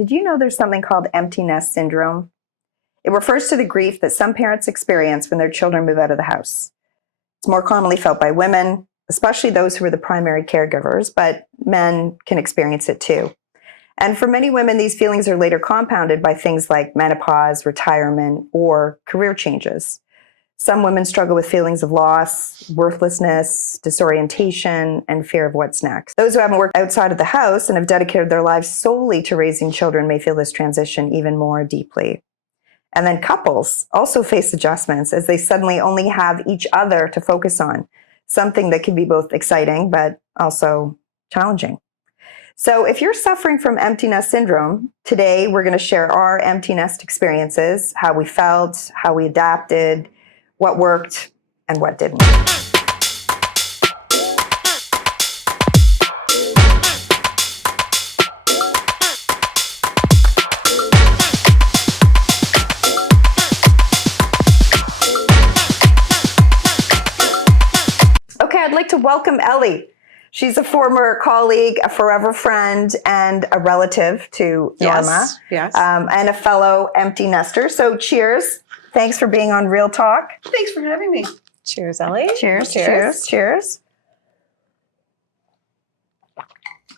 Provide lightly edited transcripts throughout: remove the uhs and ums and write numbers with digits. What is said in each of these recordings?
Did you know there's something called empty nest syndrome? It refers to the grief that some parents experience when their children move out of the house. It's more commonly felt by women, especially those who are the primary caregivers, but men can experience it too. And for many women, these feelings are later compounded by things like menopause, retirement, or career changes. Some women struggle with feelings of loss, worthlessness, disorientation, and fear of what's next. Those who haven't worked outside of the house and have dedicated their lives solely to raising children may feel this transition even more deeply. And then couples also face adjustments as they suddenly only have each other to focus on, something that can be both exciting but also challenging. So if you're suffering from empty nest syndrome, today we're going to share our empty nest experiences, how we felt, how we adapted, what worked, and what didn't. I'd like to welcome Ellie. She's a former colleague, a forever friend, and a relative to Norma. Yes. And a fellow empty nester. So cheers. Thanks for being on Real Talk. Thanks for having me. Cheers, Ellie. Cheers.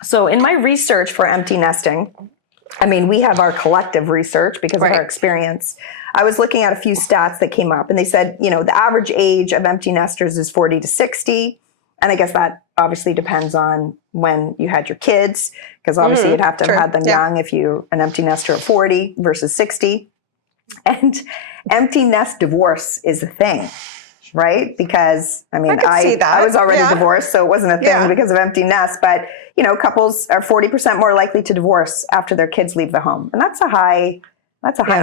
So in my research for empty nesting, I mean, we have our collective research because of our experience. I was looking at a few stats that came up and they said, the average age of empty nesters is 40 to 60. And I guess that obviously depends on when you had your kids, because obviously you'd have to have had them young if you're an empty nester at 40 versus 60. And empty nest divorce is a thing, right? Because, I was already divorced, so it wasn't a thing because of empty nest. But, couples are 40% more likely to divorce after their kids leave the home. And that's a high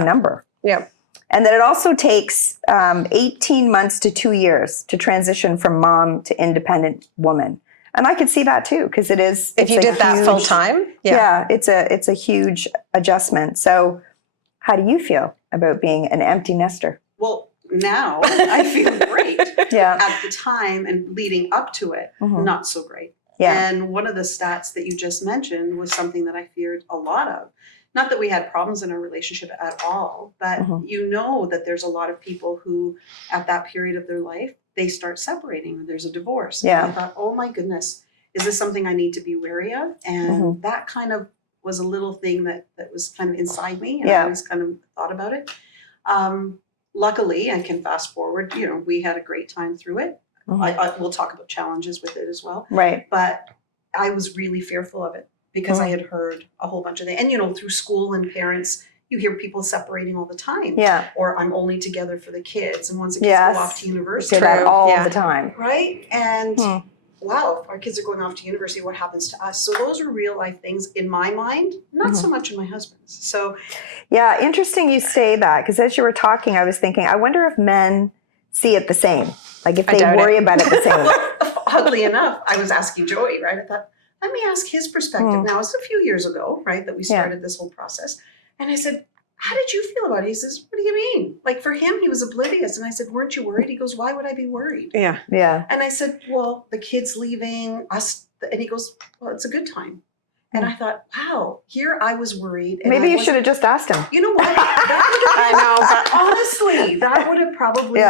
number. Yeah. And then it also takes 18 months to 2 years to transition from mom to independent woman. And I could see that too, because if you did that full time. Yeah, it's a huge adjustment. So how do you feel about being an empty nester? Well, now I feel great. Yeah. At the time and leading up to it, not so great. Yeah. And one of the stats that you just mentioned was something that I feared a lot of. Not that we had problems in our relationship at all, but that there's a lot of people who at that period of their life, they start separating. There's a divorce. Yeah. And I thought, oh my goodness, is this something I need to be wary of? And that kind of was a little thing that was kind of inside me. And I always kind of thought about it. Luckily, I can fast forward, we had a great time through it. We'll talk about challenges with it as well. Right. But I was really fearful of it because I had heard a whole bunch of things. And, through school and parents, you hear people separating all the time. Yeah. Or I'm only together for the kids. And once the kids go off to university. Say that all the time. Right? And wow, if our kids are going off to university, what happens to us? So those are real life things in my mind, not so much in my husband's. So yeah, interesting you say that, because as you were talking, I was thinking, I wonder if men see it the same. Like if they worry about it the same. Well, oddly enough, I was asking Joey, right? I thought, let me ask his perspective. Now, it's a few years ago, right, that we started this whole process. And I said, how did you feel about it? He says, what do you mean? Like for him, he was oblivious. And I said, weren't you worried? He goes, why would I be worried? Yeah. And I said, well, the kids leaving us. And he goes, well, it's a good time. And I thought, wow, here I was worried. And maybe you should have just asked him. You know what? I know, but honestly, that would have probably,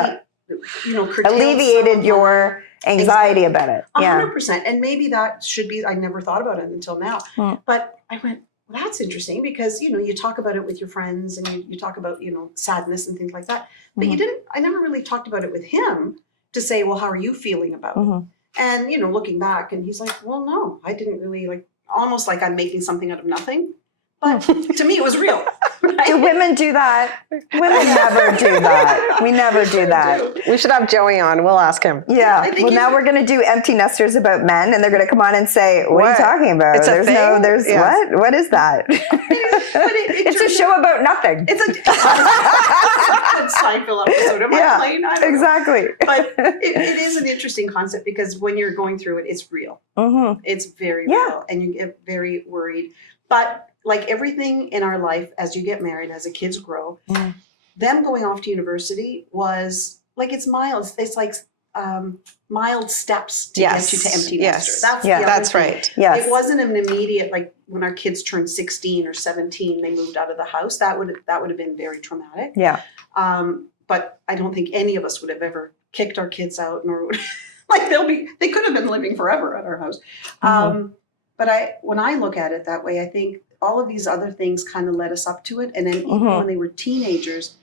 alleviated your anxiety about it. 100%. And maybe that should be, I never thought about it until now. But I went, well, that's interesting because, you talk about it with your friends and you talk about, sadness and things like that. But I never really talked about it with him to say, well, how are you feeling about it? And, looking back, and he's like, well, no, I didn't really almost like I'm making something out of nothing. But to me, it was real. Right? Do women do that? Women never do that. We never do that. We should have Joey on. We'll ask him. Yeah. Well, now we're going to do empty nesters about men, and they're going to come on and say, what are you talking about? It's a thing? What? What is that? It's a show about nothing. It's a Seinfeld episode. Am I playing? I don't know. Exactly. But it is an interesting concept because when you're going through it, it's real. It's very real, and you get very worried. But like everything in our life, as you get married, as the kids grow, them going off to university was like, it's mild. It's like mild steps to get you to empty nester. That's right. It wasn't an immediate, like, when our kids turned 16 or 17, they moved out of the house. That would have been very traumatic. Yeah. But I don't think any of us would have ever kicked our kids out, nor would like they could have been living forever at our house. But when I look at it that way, I think all of these other things kind of led us up to it. And then even when they were teenagers,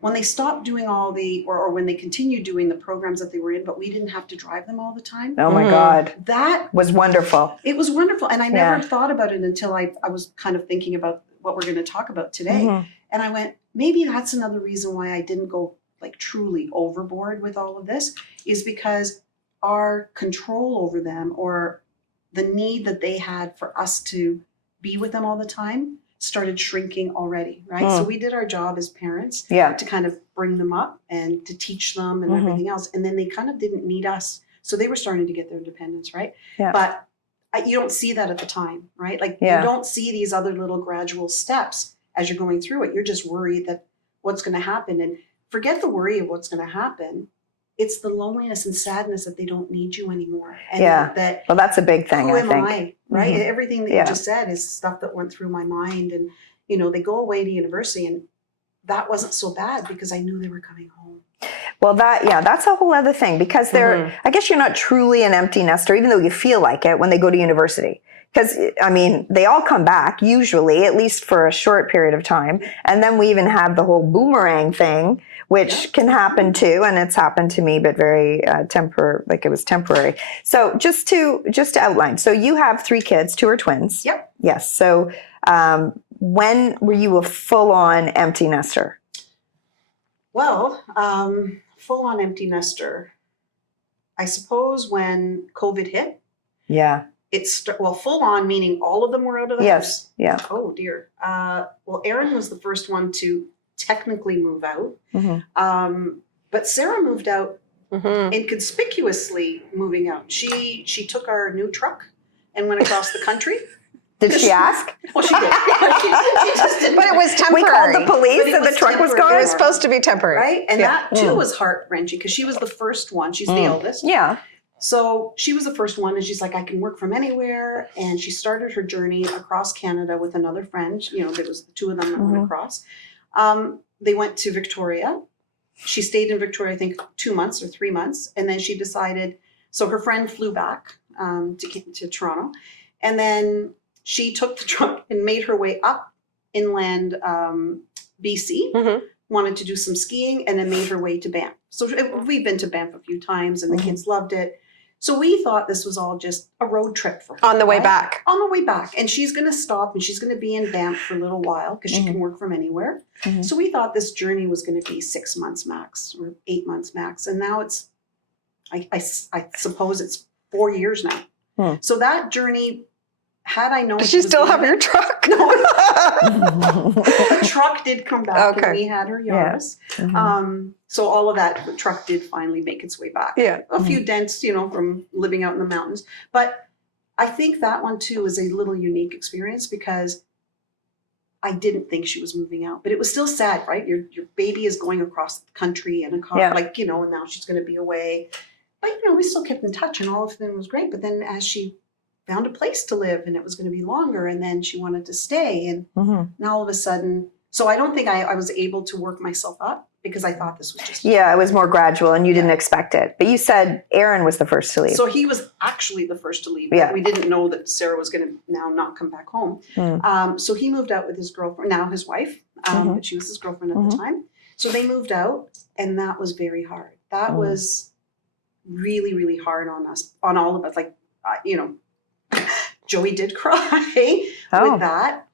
when they stopped doing or when they continued doing the programs that they were in, but we didn't have to drive them all the time. Oh my God. That was wonderful. It was wonderful. And I never thought about it until I was kind of thinking about what we're going to talk about today. And I went, maybe that's another reason why I didn't go like truly overboard with all of this, is because our control over them, or the need that they had for us to be with them all the time, started shrinking already, right? So we did our job as parents to kind of bring them up and to teach them and everything else. And then they kind of didn't need us. So they were starting to get their independence, right? Yeah. But you don't see that at the time, right? Like you don't see these other little gradual steps as you're going through it. You're just worried that what's going to happen. And forget the worry of what's going to happen. It's the loneliness and sadness that they don't need you anymore. And that well, that's a big thing, who I am think. I, right? Everything that you just said is stuff that went through my mind. And, you know, they go away to university, and that wasn't so bad because I knew they were coming home. Well, that's a whole other thing, because I guess you're not truly an empty nester, even though you feel like it when they go to university. Because, I mean, they all come back, usually, at least for a short period of time. And then we even have the whole boomerang thing, which can happen too. And it's happened to me, but very like it was temporary. So just to outline. So you have 3 kids, 2 are twins. Yep. Yes. So when were you a full-on empty nester? Well, full-on empty nester, I suppose when COVID hit. Yeah. Full on meaning all of them were out of the house. Yeah. Oh dear. Well, Erin was the first one to technically move out. But Sarah moved out inconspicuously moving out. She took our new truck and went across the country. Did she ask? Well, she did. she just didn't. But it was temporary. We called the police and the truck was gone? It was supposed to be temporary. Right? And that too was heart-wrenching because she was the first one. She's the eldest. Yeah. So she was the first one, and she's like, I can work from anywhere. And she started her journey across Canada with another friend. You know, there was the 2 of them that went across. They went to Victoria. She stayed in Victoria, I think, 2 months or 3 months. And then she decided, so her friend flew back to Toronto. And then she took the truck and made her way up inland BC. Wanted to do some skiing, and then made her way to Banff. So we've been to Banff a few times, and the kids loved it. So we thought this was all just a road trip for her. On the way back. On the way back. And she's going to stop, and she's going to be in Banff for a little while because she can work from anywhere. So we thought this journey was going to be 6 months max or 8 months max. And now it's, I suppose it's 4 years now. So that journey, had I known. Does she still have your truck? No. The truck did come back, and we had her Yaris. So all of that, the truck did finally make its way back. Yeah. A few dents, you know, from living out in the mountains. But I think that one too is a little unique experience because I didn't think she was moving out, but it was still sad, right? Your baby is going across the country in a car, like, you know, and now she's going to be away. But, you know, we still kept in touch, and all of them was great. But then as she found a place to live, and it was going to be longer, and then she wanted to stay, and now all of a sudden, so I don't think I was able to work myself up because I thought this was just it was more gradual, and you didn't expect it. But you said Aaron was the first to leave. So he was actually the first to leave. We didn't know that Sarah was going to now not come back home. So he moved out with his girlfriend, now his wife, but she was his girlfriend at the time. So they moved out, and that was very hard. That was really, really hard on us, on all of us. Like, you know, Joey did cry with that.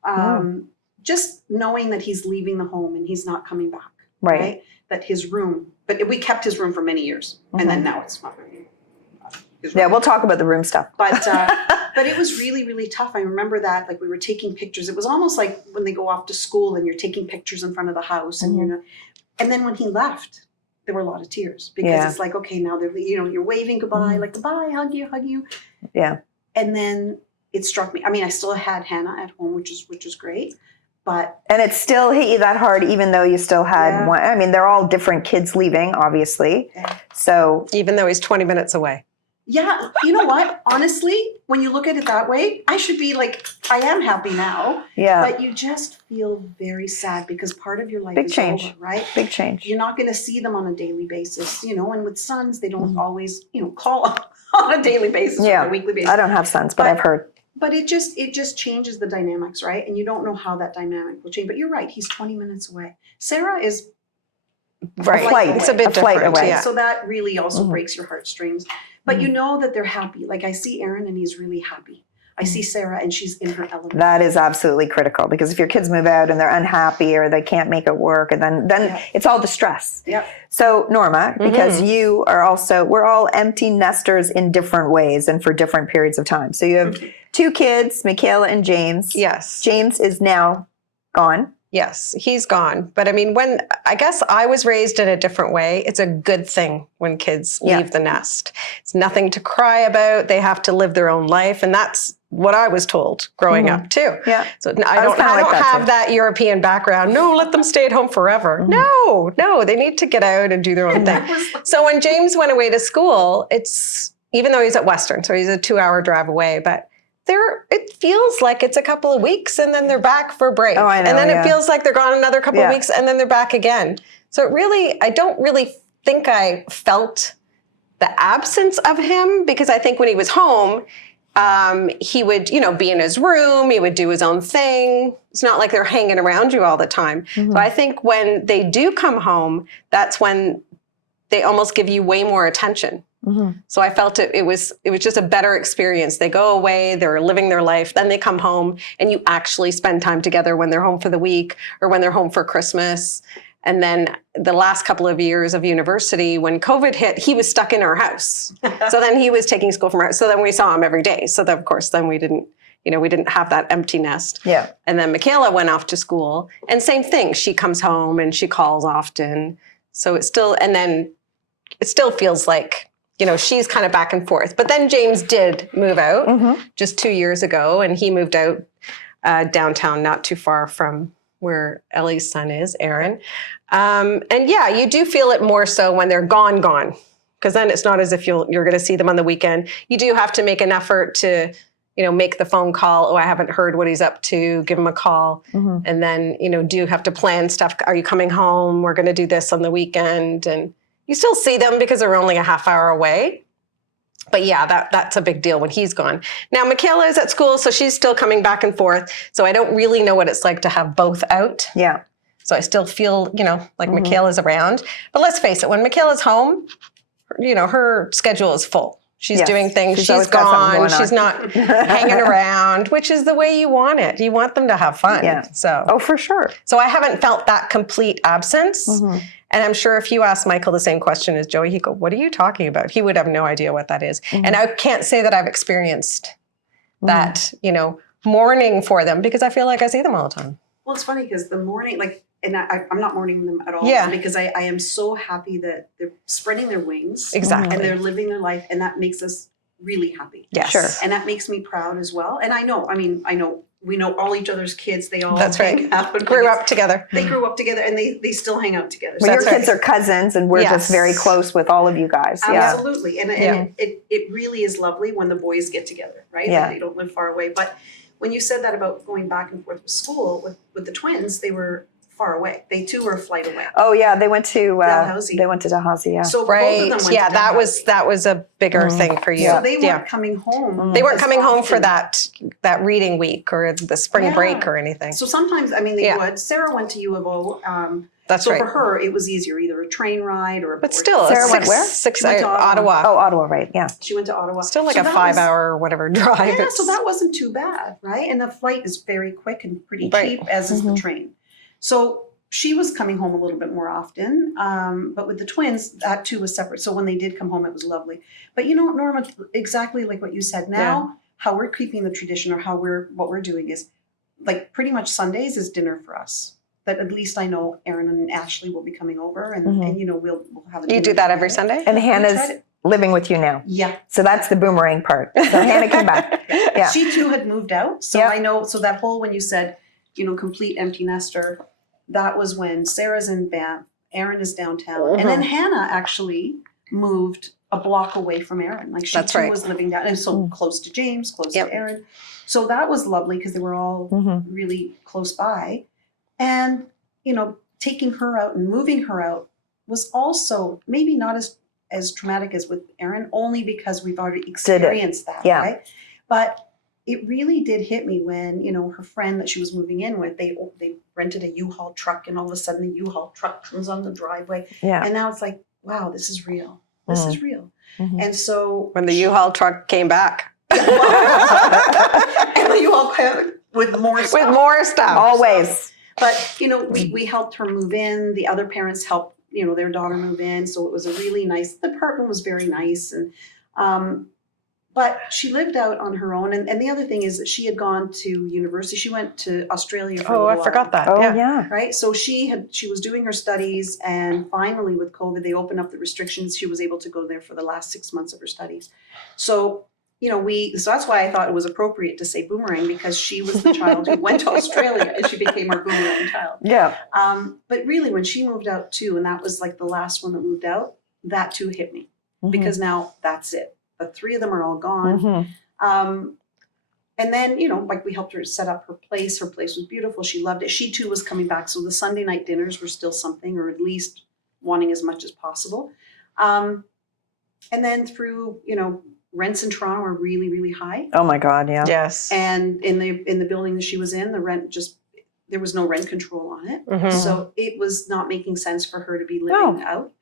Just knowing that he's leaving the home and he's not coming back. Right. That his room, but we kept his room for many years. And then now it's not really his room. Yeah, we'll talk about the room stuff. But it was really, really tough. I remember that, like, we were taking pictures. It was almost like when they go off to school and you're taking pictures in front of the house. And, you know, and then when he left, there were a lot of tears because it's like, okay, now they're, you know, you're waving goodbye, like, goodbye, hug you. Yeah. And then it struck me. I mean, I still had Hannah at home, which is great, but. And it still hit you that hard, even though you still had one. I mean, they're all different kids leaving, obviously. Yeah. So. Even though he's 20 minutes away. Yeah, you know what? Honestly, when you look at it that way, I should be like, I am happy now. Yeah. But you just feel very sad because part of your life Big is change. over, right? Big change. You're not going to see them on a daily basis, and with sons, they don't always, call on a daily basis or a weekly basis. I don't have sons, but I've heard. But it just changes the dynamics, right? And you don't know how that dynamic will change. But you're right, he's 20 minutes away. Sarah is Right. A flight. It's a bit A flight different. away. Yeah. So that really also breaks your heartstrings. But you know that they're happy. Like I see Aaron and he's really happy. I see Sarah and she's in her element. That is absolutely critical because if your kids move out and they're unhappy or they can't make it work, and then it's all the stress. Yeah. So Norma, because you are also, we're all empty nesters in different ways and for different periods of time. So you have two kids, Michaela and James. Yes. James is now gone. Yes, he's gone. But I mean, I guess I was raised in a different way. It's a good thing when kids leave the nest. It's nothing to cry about. They have to live their own life. And that's what I was told growing up too. Yeah. So I don't have that European background. No, let them stay at home forever. No, they need to get out and do their own thing. So when James went away to school, even though he's at Western, so he's a 2-hour drive away, but it feels like it's a couple of weeks and then they're back for a break. Oh, I know, and then it feels like they're gone another couple of weeks and then they're back again. So I don't really think I felt the absence of him because I think when he was home, he would, be in his room, he would do his own thing. It's not like they're hanging around you all the time. So I think when they do come home, that's when they almost give you way more attention. So I felt it was just a better experience. They go away, they're living their life, then they come home and you actually spend time together when they're home for the week or when they're home for Christmas. And then the last couple of years of university, when COVID hit, he was stuck in our house. So then he was taking school from our house. So then we saw him every day. So then, of course, then we didn't have that empty nest. Yeah. And then Michaela went off to school and same thing. She comes home and she calls often. So it still feels like, she's kind of back and forth. But then James did move out just 2 years ago, and he moved out downtown, not too far from where Ellie's son is, Aaron. And yeah, you do feel it more so when they're gone, because then it's not as if you're going to see them on the weekend. You do have to make an effort to, make the phone call. Oh, I haven't heard what he's up to. Give him a call. And then, do you have to plan stuff? Are you coming home? We're going to do this on the weekend. And you still see them because they're only a half hour away. But yeah, that's a big deal when he's gone. Now, Michaela is at school, so she's still coming back and forth. So I don't really know what it's like to have both out. Yeah. So I still feel, like Michaela's around. But let's face it, when Michaela's home, her schedule is full. She's doing things. She's gone. She's not hanging around, which is the way you want it. You want them to have fun. Yeah. So. Oh, for sure. So I haven't felt that complete absence. And I'm sure if you asked Michael the same question as Joey, he'd go, what are you talking about? He would have no idea what that is. And I can't say that I've experienced that, mourning for them because I feel like I see them all the time. Well, it's funny because the morning, and I'm not mourning them at all. Yeah. Because I am so happy that they're spreading their wings. Exactly. And they're living their life. And that makes us really happy. Yes. Sure. And that makes me proud as well. And I know, we know all each other's kids. They all That's right. hang out. Grew up together. They grew up together and they still hang out together. Well, your That's kids are cousins and we're just very close with all of you guys. Absolutely. And it really is lovely when the boys get together, right? Yeah. They don't live far away. But when you said that about going back and forth with school, with the twins, they were far away. They too were a flight away. Oh yeah, they went to Dalhousie. Dalhousie. Yeah. So both of them went to Dalhousie. that was a bigger thing for you. So they weren't coming home. They weren't as coming home for often. that reading week or the spring break or anything. So sometimes, they would. Sarah went to U of O. That's so right. for her, it was easier, either a train ride or. But still, Sarah went where? She went to Ottawa. Oh, Ottawa, right? Yeah. She went to Ottawa. Still like so a 5-hour or whatever drive. Yeah, so that wasn't too bad, right? And the flight is very quick and pretty cheap, as is the train. So she was coming home a little bit more often, but with the twins, that too was separate. So when they did come home, it was lovely. But Norma, exactly like what you said. Now, how we're keeping the tradition, or what we're doing is, like, pretty much Sundays is dinner for us. That at least I know Aaron and Ashley will be coming over, and we'll have a dinner. You do that together. every Sunday? And Hannah's living with you now. Yeah. So that's the Boomerang part. So Hannah came back. Yeah. She too had moved out. So I know, so that whole, when you said, complete empty nester, that was when Sarah's in Banff, Aaron is downtown. And then Hannah actually moved a block away from Aaron. Like she That's too right. was living down, and so close to James, close Yep. to Aaron. So that was lovely because they were all really close by. And, you know, taking her out and moving her out was also maybe not as traumatic as with Aaron, only because we've already experienced that, Yeah. right? But it really did hit me when, you know, her friend that she was moving in with, they rented a U-Haul truck, and all of a sudden the U-Haul truck comes on the driveway. Yeah. And now it's like, wow, this is real. This is real. And so When the U-Haul truck came back. and the U-Haul came with more stuff. With more stuff. Always. But, you know, we helped her move in. The other parents helped, you know, their daughter move in. So it was a really nice, the apartment was very nice. And, but she lived out on her own. And the other thing is that she had gone to university. She went to Australia for a Oh, little I forgot while, that. Oh, yeah. yeah. right? So she was doing her studies, and finally with COVID, they opened up the restrictions. She was able to go there for the last 6 months of her studies. So, you know, so that's why I thought it was appropriate to say Boomerang, because she was the child who went to Australia and she became our Boomerang child. Yeah. But really, when she moved out too, and that was like the last one that moved out, that too hit me, because now that's it. The three of them are all gone. And then, you know, like we helped her set up her place. Her place was beautiful. She loved it. She too was coming back. So the Sunday night dinners were still something, or at least wanting as much as possible. And then through, you know, rents in Toronto are really, really high. Oh my God. Yeah. Yes. And in the building that she was in, the rent there was no rent control on it. So it was not making sense for her to be living out.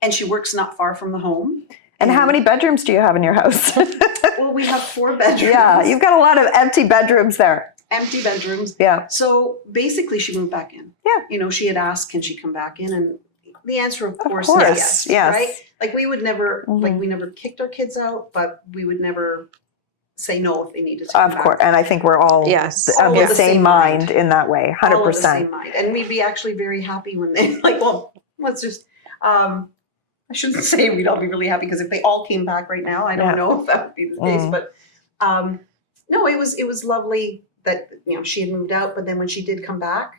And she works not far from the home. And how many bedrooms do you have in your house? Well, we have 4 bedrooms. Yeah, you've got a lot of empty bedrooms there. Empty bedrooms. Yeah. So basically she moved back in. Yeah. You know, she had asked, can she come back in? And the answer, of course, course, is yes. yes. Right? Like we would never, like we never kicked our kids out, but we would never say no if they needed to come Of back. course. And I think we're all Yes. of All the same mind in that way. 100%. All of the same mind. And we'd be actually very happy when they, like, well, let's just, I shouldn't say we'd all be really happy, because if they all came back right now, I don't know if that would be the case. But no, it was lovely that, you know, she had moved out. But then when she did come back,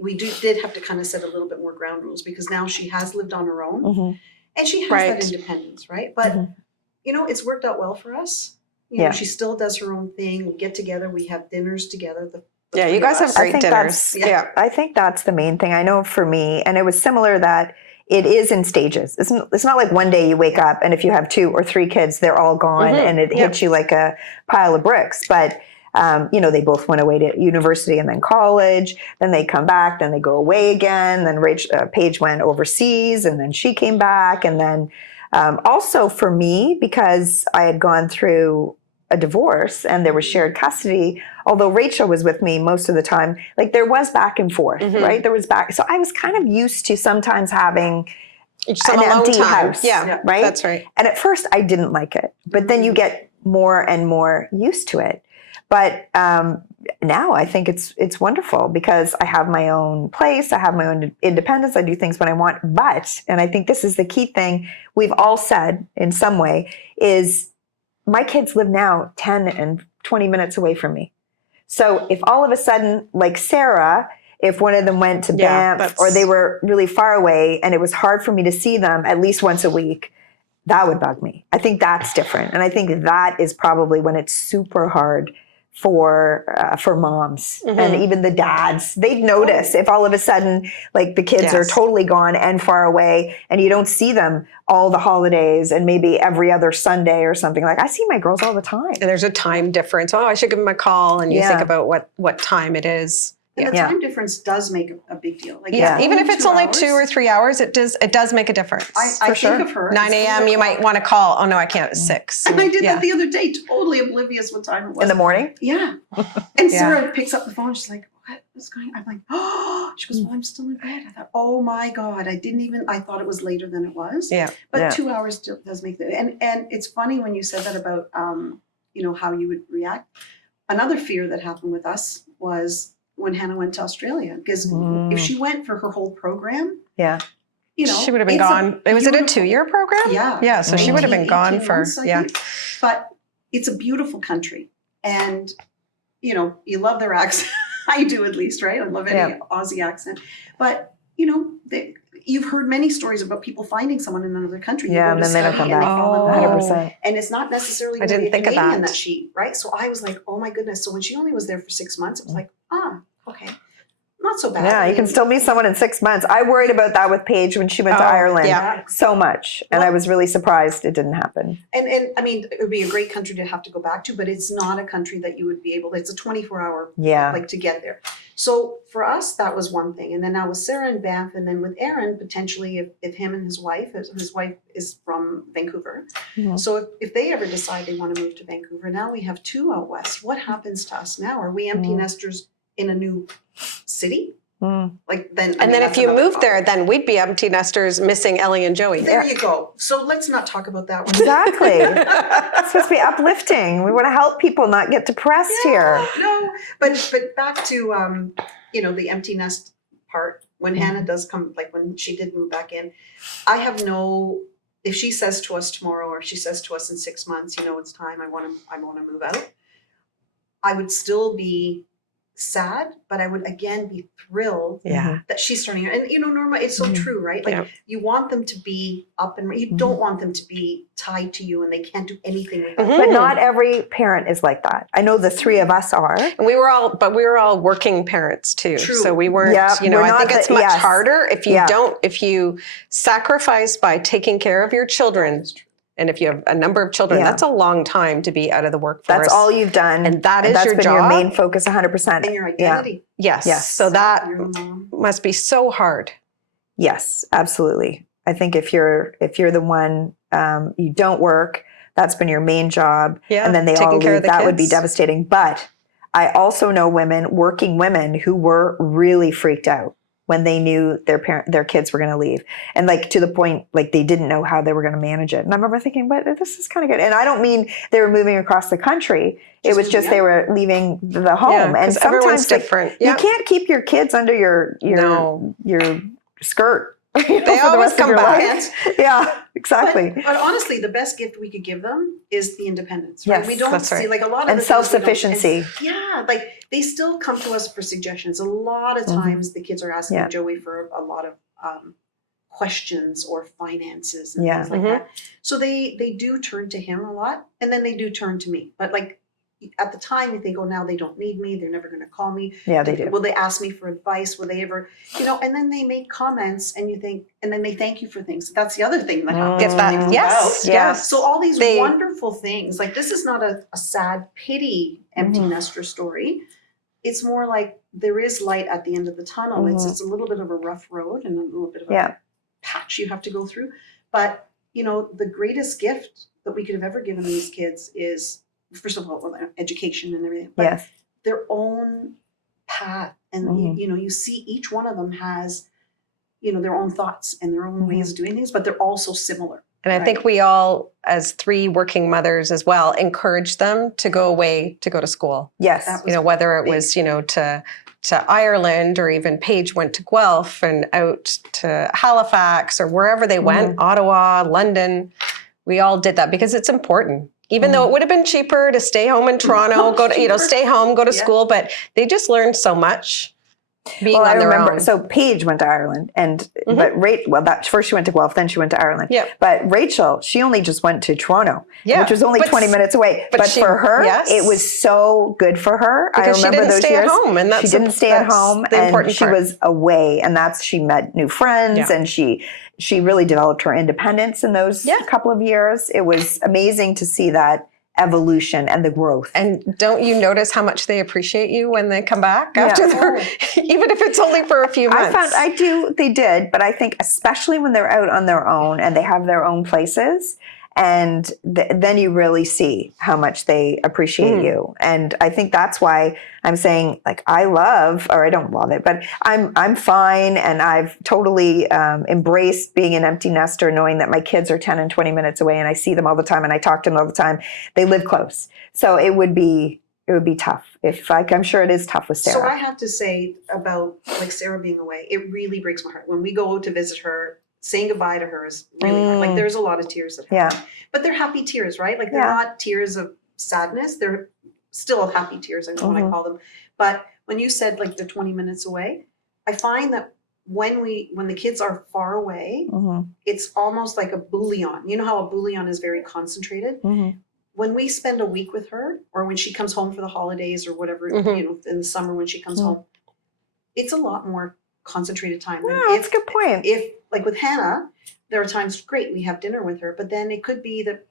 we did have to kind of set a little bit more ground rules, because now she has lived on her own and she has that independence, right? But you know, it's worked out well for us. You know, she still does her own thing. We get together, we have dinners together. Yeah, you guys have great dinners. Yeah, I think that's the main thing. I know for me, and it was similar, that it is in stages. It's not like one day you wake up and if you have 2 or 3 kids, they're all gone and it hits you like a pile of bricks. But you know, they both went away to university and then college. Then they come back. Then they go away again. Then Paige went overseas, and then she came back. And then also for me, because I had gone through a divorce and there was shared custody, although Rachel was with me most of the time, like there was back and forth, right? There was back. So I was kind of used to sometimes having Some an alone empty time. house, Yeah, right? that's right. And at first I didn't like it, but then you get more and more used to it. But now I think it's wonderful, because I have my own place, I have my own independence, I do things when I want. But, and I think this is the key thing we've all said in some way, is my kids live now 10 and 20 minutes away from me. So if all of a sudden, like Sarah, if one of them went to Banff or they were really far away and it was hard for me to see them at least once a week, that would bug me. I think that's different. And I think that is probably when it's super hard for moms and even the dads. They'd notice if all of a sudden, like, the kids are totally gone and far away and you don't see them all the holidays and maybe every other Sunday or something. Like, I see my girls all the time. And there's a time difference. Oh, I should give them a call. And you think about what time it is. And the time difference does make a big deal. Like, even if it's only 2 or 3 hours, it does make a difference. I think of her. 9 a.m. You might want to call. Oh no, I can't. It's 6. And I did that the other day, totally oblivious what time it was. In the morning? Yeah. And Sarah picks up the phone. She's like, what's going on? I'm like, oh, she goes, well, I'm still in bed. I thought, oh my God, I thought it was later than it was. Yeah. But 2 hours does make and it's funny when you said that about, you know, how you would react. Another fear that happened with us was when Hannah went to Australia, because if she went for her whole program, you know, she would have been gone. Was it a 2-year program? Yeah. Yeah. So she would have been gone 18 for, months, I think. But it's a beautiful country. And, you know, you love their accent. I do, at least, right? I love any Aussie accent. But, you've heard many stories about people finding someone in another country. You Yeah, go and to then they don't study come and back. they fall in love. 100%. And it's not necessarily I going to be a didn't think of Canadian that. that she, right? So I was like, oh my goodness. So when she only was there for 6 months, it was like, okay, not so bad. Yeah, I you can mean, still meet someone in 6 months. I worried about that with Paige when she went to Ireland yeah. so much. And I was really surprised it didn't happen. And I mean, it would be a great country to have to go back to, but it's not a country that you would be able, it's a 24-hour, Yeah. like to get there. So for us, that was one thing. And then now with Sarah and Beth, and then with Aaron, potentially if him and his wife is from Vancouver. Mhm. So if they ever decide they want to move to Vancouver, now we have 2 out west. What happens to us now? Are we empty nesters in a new city? Mm. Like then, And then if you moved there, then we'd be empty nesters missing Ellie and Joey. there you go. So let's not talk about that one. Exactly. It's supposed to be uplifting. We want to help people not get depressed here. No, but back to the empty nest part. When Hannah does come, like when she did move back in, I have no. If she says to us tomorrow, or she says to us in 6 months, it's time. I want to move out. I would still be sad, but I would again be thrilled Yeah. that she's starting. And Norma, it's so true, right? Like Yeah. you want them to be up and you don't want them to be tied to you and they can't do anything without you. But not every parent is like that. I know the 3 of us are. And we were all working parents too. True. So we weren't, Yeah, we're I not think it's the- much yes. harder if you Yeah. if you sacrifice by taking care of your children. And if you have a number of children, Yeah. that's a long time to be out of the workforce. That's all you've done. And that is that's your been your job. main focus 100%. And your identity. Yes. Yes. So that You're the mom. must be so hard. Yes, absolutely. I think if you're the one, you don't work, that's been your main job. Yeah. And then they all taking care leave, of the that would be kids. devastating. But I also know working women who were really freaked out when they knew their kids were going to leave. And like to the point, like they didn't know how they were going to manage it. And I remember thinking, but this is kind of good. And I don't mean they were moving across the country. It was just they were leaving the home. Yeah, and 'cause everyone's sometimes like, different. you Yeah. can't keep your kids under your No. skirt. They for the always rest of come your back. life. Yeah, exactly. But honestly, the best gift we could give them is the independence. Right? Yes, We don't that's see right. like a lot of And the things we don't- self-sufficiency. and- Yeah, like they still come to us for suggestions. A lot of times the kids are asking Yeah. Joey for a lot of questions or finances and Yeah. things like Mhm. that. So they do turn to him a lot, and then they do turn to me. But like at the time, you think, oh, now they don't need me. They're never going to call me. Yeah, they do. Will they ask me for advice? Will they ever, and then they make comments and you think, and then they thank you for things. That's the other thing that happens. Get when that. they move Yes. out. Yes. So all these They- wonderful things, like this is not a sad pity empty nester story. It's more like there is light at the end of the tunnel. It's a little bit of a rough road and a little bit of a patch you have to go through. But, the greatest gift that we could have ever given these kids is, first of all, education and everything, but Yes. their own path. And, you see each one of them has, their own thoughts and their own ways of doing things, but they're all so similar. And I Right. think we all, as 3 working mothers as well, encourage them to go away to go to school. Yes. That was Whether it big. was, to Ireland, or even Paige went to Guelph and out to Halifax or wherever they went, Ottawa, London. We all did that because it's important. Even though it would have been cheaper to stay home in Toronto, stay home, go to school, but they just learned so much being Well, on I their remember. own. So Paige went to Ireland, and but first she went to Guelph, then she went to Ireland. Yeah. But Rachel, she only just went to Toronto, Yeah. which was only But 20 minutes away. But she- for her, yes. it was so good for her. Because I she remember didn't those stay years. at home, and She didn't stay at that's home, the and important she part. was away, and she met new friends, Yeah. and she really developed her independence in those couple of years. It was amazing to see that evolution and the growth. And don't you notice how much they appreciate you when they come back Yeah. after their, even if it's only for a few months? They did, but I think especially when they're out on their own and they have their own places, and then you really see how much they appreciate you. And I think that's why I'm saying, like, I don't love it, but I'm fine, and I've totally embraced being an empty nester, knowing that my kids are 10 and 20 minutes away, and I see them all the time, and I talk to them all the time. They live close, so it would be tough. I'm sure it is tough with Sarah. So I have to say about like Sarah being away, it really breaks my heart. When we go to visit her, saying goodbye to her is really hard. Like there's a lot of tears that happen. But they're happy tears, right? Like they're not tears of sadness. They're still happy tears, I know what I call them. But when you said like they're 20 minutes away, I find that when the kids are far away, it's almost like a bouillon. You know how a bouillon is very concentrated? When we spend a week with her, or when she comes home for the holidays or whatever, in the summer when she comes home, it's a lot more concentrated time. That's a good point. If like with Hannah, there are times, great, we have dinner with her, but then it could be that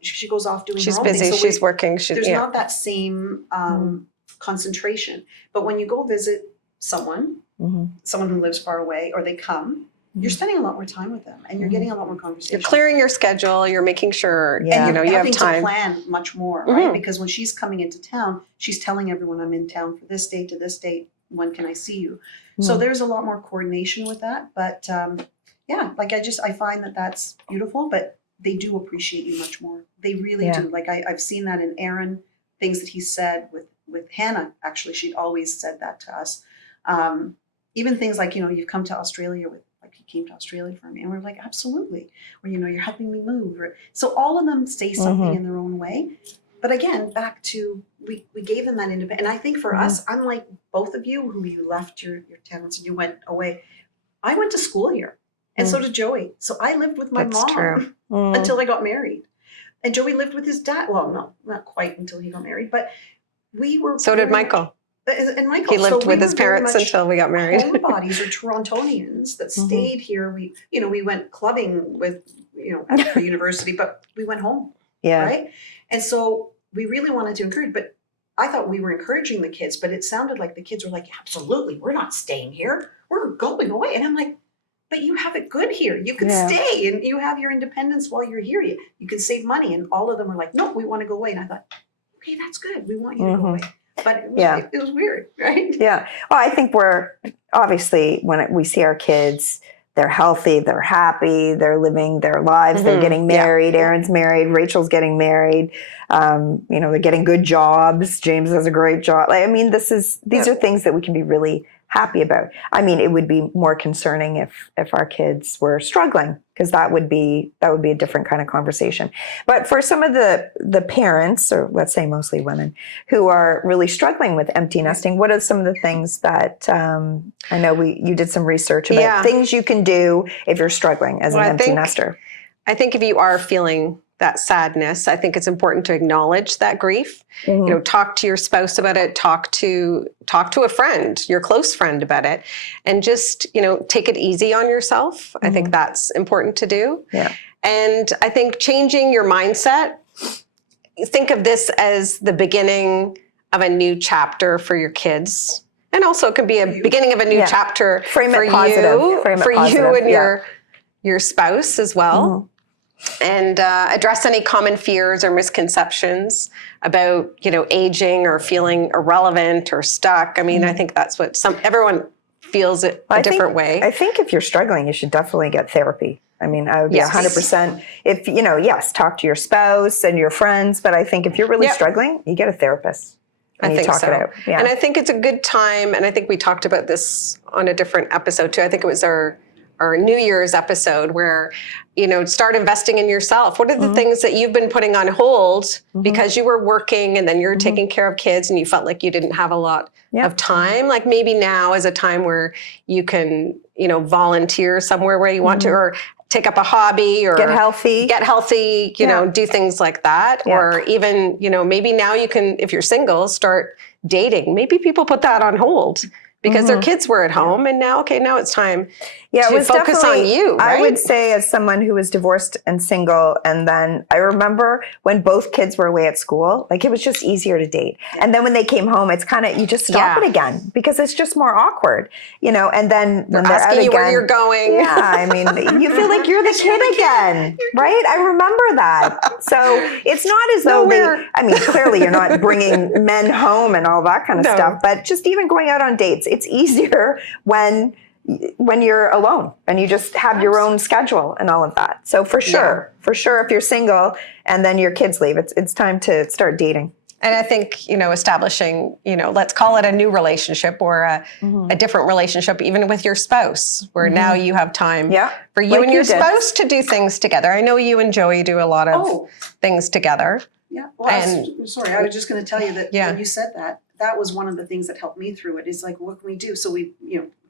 she goes off doing she's her own busy, thing. So she's working. There's not that same concentration. But when you go visit someone who lives far away, or they come, you're spending a lot more time with them, and you're getting a lot more conversation. You're clearing your schedule. You're making sure and you have time to plan much more, right? Because when she's coming into town, she's telling everyone, I'm in town for this date to this date. When can I see you? So there's a lot more coordination with that. But I find that that's beautiful. But they do appreciate you much more. They really do. Like I've seen that in Aaron, things that he said with Hannah. Actually, she'd always said that to us. Even things like, you've come to Australia with. Like he came to Australia for me, and we're like, absolutely. Or you're helping me move. So all of them say something in their own way. But again, back to we gave them that independence. And I think for us, unlike both of you, who you left your tenants and you went away, I went to school here, and so did Joey. So I lived with my mom until I got married, and Joey lived with his dad. Well, no, not quite until he got married, but we were. So did Michael. And Michael, he lived with his parents until we got married. Homebodies or Torontonians that stayed here. We went clubbing with after university, but we went home. Yeah. Right. And so we really wanted to encourage, but I thought we were encouraging the kids, but it sounded like the kids were like, absolutely, we're not staying here. We're going away. And I'm like, but you have it good here. You can stay and you have your independence while you're here. You can save money. And all of them were like, no, we want to go away. And I thought, okay, that's good. We want you to go away. But it was weird, right? Yeah. Well, I think we're obviously, when we see our kids, they're healthy, they're happy, they're living their lives, they're getting married. Aaron's married, Rachel's getting married. They're getting good jobs. James has a great job. These are things that we can be really happy about. I mean, it would be more concerning if our kids were struggling, because that would be a different kind of conversation. But for some of the parents, or let's say mostly women, who are really struggling with empty nesting, what are some of the things that I know you did some research about things you can do if you're struggling as an empty nester? I think if you are feeling that sadness, I think it's important to acknowledge that grief. Talk to your spouse about it, talk to a friend, your close friend about it, and just, take it easy on yourself. I think that's important to do. Yeah. And I think changing your mindset, think of this as the beginning of a new chapter for your kids. And also it can be a beginning of a new chapter for you and your spouse as well. And address any common fears or misconceptions about, aging or feeling irrelevant or stuck. I mean, I think that's what everyone feels it a different way. I think if you're struggling, you should definitely get therapy. I mean, I would be 100%. If, talk to your spouse and your friends, but I think if you're really struggling, you get a therapist. I think so. It out. Yeah. And I think it's a good time, and I think we talked about this on a different episode too. I think it was our New Year's episode where, start investing in yourself. What are the things that you've been putting on hold because you were working and then you're taking care of kids and you felt like you didn't have a lot of time? Like maybe now is a time where you can, volunteer somewhere where you want to, or take up a hobby, or get healthy, do things like that. Yeah. Or even, maybe now you can, if you're single, start dating. Maybe people put that on hold because their kids were at home and now it's time to focus on you, right? I would say, as someone who was divorced and single, and then I remember when both kids were away at school, like it was just easier to date. And then when they came home, it's kind of, you just stop it again because it's just more awkward, and then when they're out again, where you're going. Yeah, I mean, you feel like you're the kid again, right? I remember that. So it's not as though clearly you're not bringing men home and all that kind of stuff, but just even going out on dates, it's easier when you're alone and you just have your own schedule and all of that. So for sure, if you're single and then your kids leave, it's time to start dating. And I think, establishing, let's call it a new relationship or a different relationship, even with your spouse, where now you have time for you and your spouse to do things together. I know you and Joey do a lot of things together. Yeah. Well, I was just going to tell you that when you said that was one of the things that helped me through it. Is like, what can we do? So we,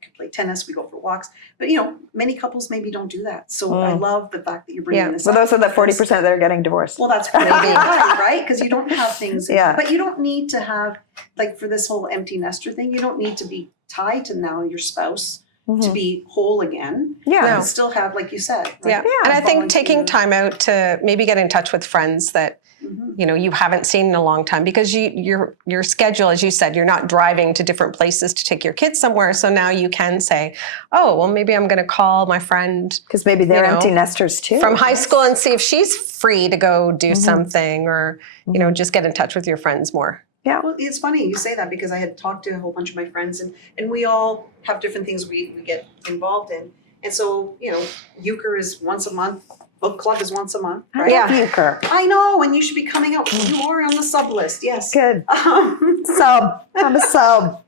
could play play tennis, we go for walks. But many couples maybe don't do that. So I love the fact that you're bringing this Well, up. those are the 40% that are getting divorced. Well, that's maybe why, right? Because you don't have things. Yeah. But you don't need to have, like for this whole empty nester thing, you don't need to be tied to now your spouse to be whole again. Yeah. You still have, like you said. Right? Yeah. And I think taking time out to maybe get in touch with friends that you haven't seen in a long time, because your schedule, as you said, you're not driving to different places to take your kids somewhere. So now you can say, oh, well, maybe I'm going to call my friend. Because maybe they're empty nesters too. From high school, and see if she's free to go do something, or, just get in touch with your friends more. Yeah. Well, it's funny you say that, because I had talked to a whole bunch of my friends, and we all have different things we get involved in. And so, euchre is once a month. Book club is once a month, right? Yeah. Euchre. I know, and you should be coming out. You are on the sub list, yes. Good. Sub. I'm a sub.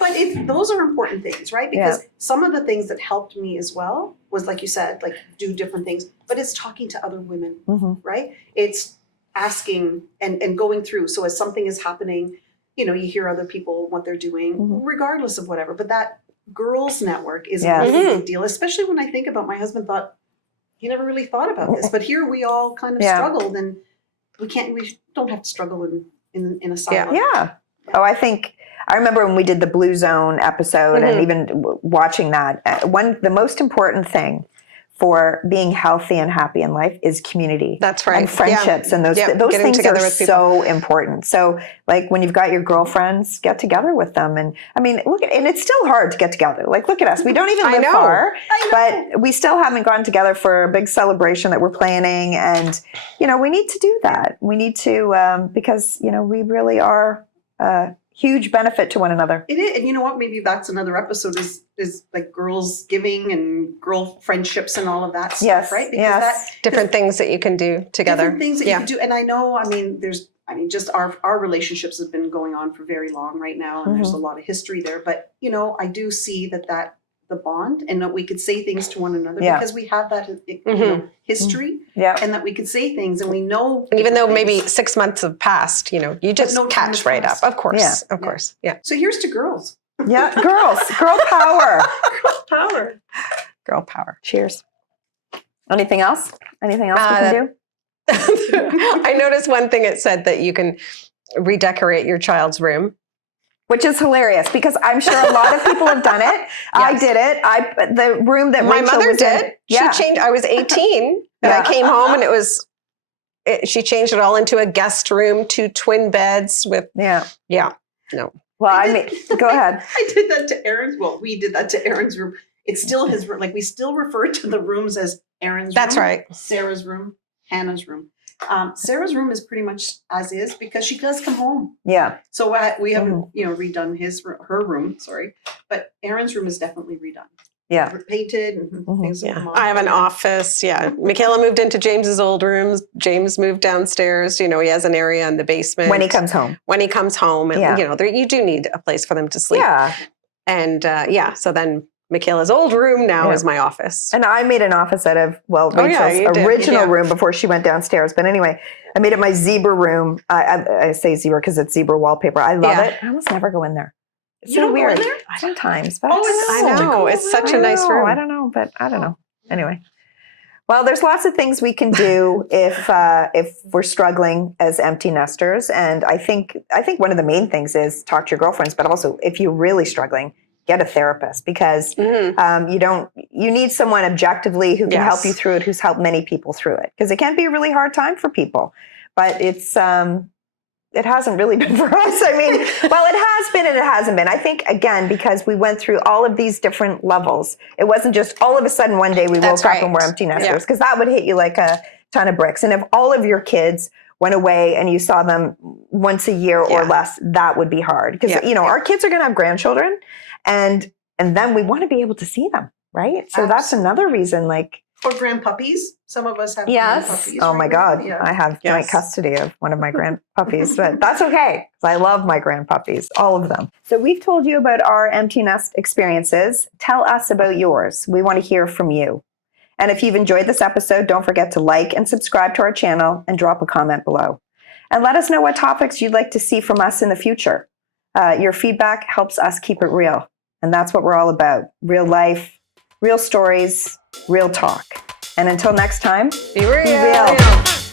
But those are important things, right? Because some of the things that helped me as well was, like you said, like do different things. But it's talking to other women, right? It's asking and going through. So as something is happening, you hear other people, what they're doing, regardless of whatever. But that girls' network is a really big deal, especially when I think about my husband thought, he never really thought about this, but here we all kind of struggled, and we don't have to struggle in a silo. Yeah. Oh, I remember when we did the Blue Zone episode, and even watching that, the most important thing for being healthy and happy in life is community. That's right. And friendships, and those things are so important. So like when you've got your girlfriends, get together with them. And I mean, and it's still hard to get together. Like, look at us. We don't even live far, but we still haven't gone together for a big celebration that we're planning. And, we need to do that. We need to, because, we really are huge benefit to one another. It is, and you know what? Maybe that's another episode is like girls giving and girl friendships and all of that stuff, right? Because different things that you can do together. Different things that you can do, and I know. Just our relationships have been going on for very long right now, and there's a lot of history there. But I do see that the bond, and that we could say things to one another because we have that history, and that we could say things, and we know. And even though maybe 6 months have passed, you just catch right up. Of course, of course, yeah. So here's to girls. Yeah, girl power, girl power. Cheers. Anything else? Anything else we can do? I noticed one thing it said, that you can redecorate your child's room. Which is hilarious, because I'm sure a lot of people have done it. Yes. I did it. The room that my Rachel mother was did. In, She changed. I was 18, and I came home, and she changed it all into a guest room, 2 twin beds with. Yeah. No. Well, go ahead. I did that to Aaron's. Well, we did that to Aaron's room. It's still his room. Like, we still refer to the rooms as Aaron's room. That's right. Sarah's room, Hannah's room. Sarah's room is pretty much as is, because she does come home. Yeah. So we haven't, redone her room. Sorry, but Aaron's room is definitely redone. Yeah. Painted and things. Yeah. I have an office. Yeah. Michaela moved into James's old rooms. James moved downstairs. He has an area in the basement. When he comes home. And you do need a place for them to sleep. Yeah. And so then Michaela's old room now is my office. And I made an office out of, Rachel's original room before she went downstairs. But anyway, I made it my zebra room. I say zebra because it's zebra wallpaper. I love it. I almost never go in there. It's so weird. Sometimes. But I know. It's such a nice room. I don't know, but I don't know. Anyway. Well, there's lots of things we can do if we're struggling as empty nesters. And I think one of the main things is talk to your girlfriends, but also if you're really struggling, get a therapist, because you need someone objectively who can help you through it, who's helped many people through it. Because it can be a really hard time for people, but it hasn't really been for us. I mean, well, it has been and it hasn't been. I think, again, because we went through all of these different levels. It wasn't just all of a sudden one day we woke up and we're empty nesters, because that would hit you like a ton of bricks. And if all of your kids went away and you saw them once a year or less, that would be hard. Because, our kids are going to have grandchildren, and then we want to be able to see them, right? So that's another reason, like. Or grandpuppies. Some of us have grandpuppies. Oh my God. Yeah. I have joint custody of one of my grandpuppies, but that's okay, because I love my grandpuppies, all of them. So we've told you about our empty nest experiences. Tell us about yours. We want to hear from you. And if you've enjoyed this episode, don't forget to like and subscribe to our channel and drop a comment below. And let us know what topics you'd like to see from us in the future. Your feedback helps us keep it real. And that's what we're all about. Real life, real stories, real talk. And until next time, Be real. be real.